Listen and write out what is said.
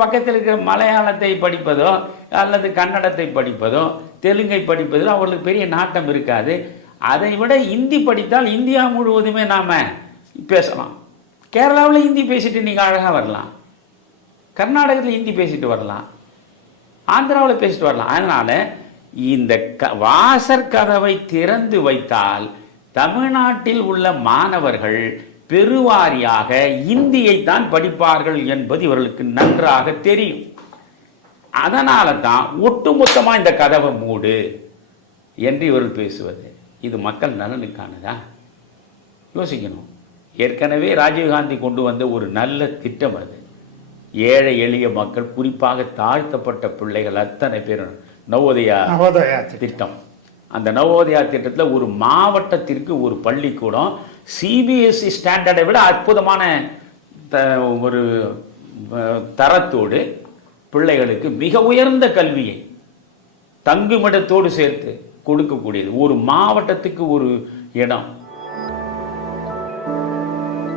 பக்கத்தில் இருக்கிற மலையாளத்தை படிப்பதோ அல்லது கன்னடத்தை படிப்பதோ தெலுங்கை படிப்பதோ அவர்களுக்கு பெரிய நாட்டம் இருக்காது. அதை விட இந்தி படித்தால் இந்தியா முழுவதுமே நாம் பேசலாம். கேரளாவில் ஹிந்தி பேசிட்டு நீங்கள் அழகாக வரலாம், கர்நாடகத்தில் ஹிந்தி பேசிட்டு வரலாம், ஆந்திராவில் பேசிட்டு வரலாம். அதனால் இந்த வாசற்கதவை திறந்து வைத்தால் தமிழ்நாட்டில் உள்ள மாணவர்கள் பெருவாரியாக இந்தியைத்தான் படிப்பார்கள் என்பது இவர்களுக்கு நன்றாக தெரியும். அதனால தான் ஒட்டுமொத்தமாக இந்த கதவை மூடு என்று இவர்கள் பேசுவது. இது மக்கள் நலனுக்கானதா? யோசிக்கணும். ஏற்கனவே ராஜீவ்காந்தி கொண்டு வந்த ஒரு நல்ல திட்டம் அது. ஏழை எளிய மக்கள், குறிப்பாக தாழ்த்தப்பட்ட பிள்ளைகள் அத்தனை பேரும் நவோதயா திட்டம். அந்த நவோதயா திட்டத்தில் ஒரு மாவட்டத்திற்கு ஒரு பள்ளிக்கூடம் சிபிஎஸ்இ ஸ்டாண்டர்டை விட அற்புதமான ஒரு தரத்தோடு பிள்ளைகளுக்கு மிக உயர்ந்த கல்வியை தங்குமிடத்தோடு சேர்த்து கொடுக்கக்கூடியது. ஒரு மாவட்டத்துக்கு ஒரு இடம்.